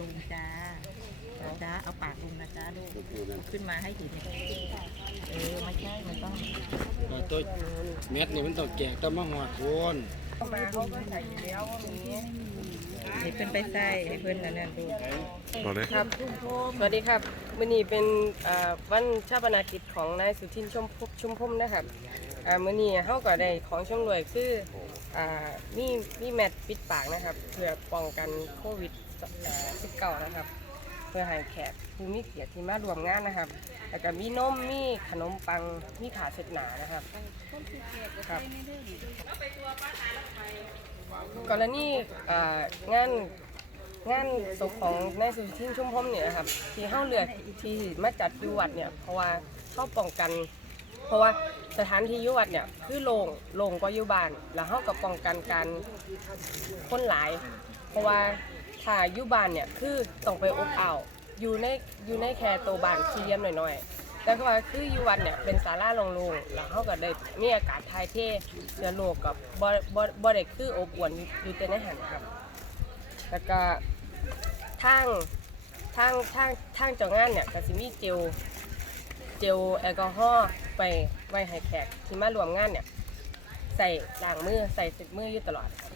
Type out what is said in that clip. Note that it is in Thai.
ลงจ้าจ้าจ้าเอาปากลงนะจ้าลูกตัวนั้นขึ้นมาให้เห็นเออไม่ใช่มันต้องแล้วตัวเม็ดนี่มันต้องแกะต้องมาหอดโคนมาเขาก็ใส่อยู่แล้วว่ามีให้เพิ่นไปใส่ให้เพิ่นนั่นนั่นดูบอกเลยครับสวัสดีครับมื้อนี้เป็นอ่าวันชาปนกิจของนายสุทินชมพุชุมพุ่มนะครับอ่ามื้อนี้เฮาก็ได้ของช่วงรวยคืออ่ามีมีแมตปิดปากนะครับเพื่อป้องกันโควิด 19นะครับ เพื่อให้แขกผู้มีเกียรติที่มารวมงานนะครับแล้วก็มีนมมีขนมปังมีขาเช็ดหนานะครับครับกรณีเอ่งานงานศพของนายสุทินชุ่มพรมเนี่ยนะครับที่เข้าเลือกที่มาจัดยูวัดเนี่ยเพราะว่าเข้าป้องกัน เพราะว่าสถานที่ยูวัดเนี่ยคือโลงโลงก็ยู่บ้านแล้วเข้าก็ป้องกันการคนหลาย เพราะว่า ถ้าอยู่บ้านเนี่ยคือต้องไปอบอ้าวอยู่ในอยู่ในแค่โตวบ้านที่เลี้ยมหน่อยๆแต่ก็ว่าคืออยู่วัดเนี่ยเป็นศาลาโล่งๆแล้วเขาก็ได้มีอากาศทายเทเชื้อโรคกับบ่บ่บ่ได้คืออบอวนอยู่แต่ในหันครับ แล้วก็ทางทางทางทางเจ้างานเนี่ยก็สิมีเจลเจลแอลกอฮอล์ไปไว้ให้แขกที่มารวมงานเนี่ยใส่ล้างมือใส่ติดมืออยู่ตลอดครับ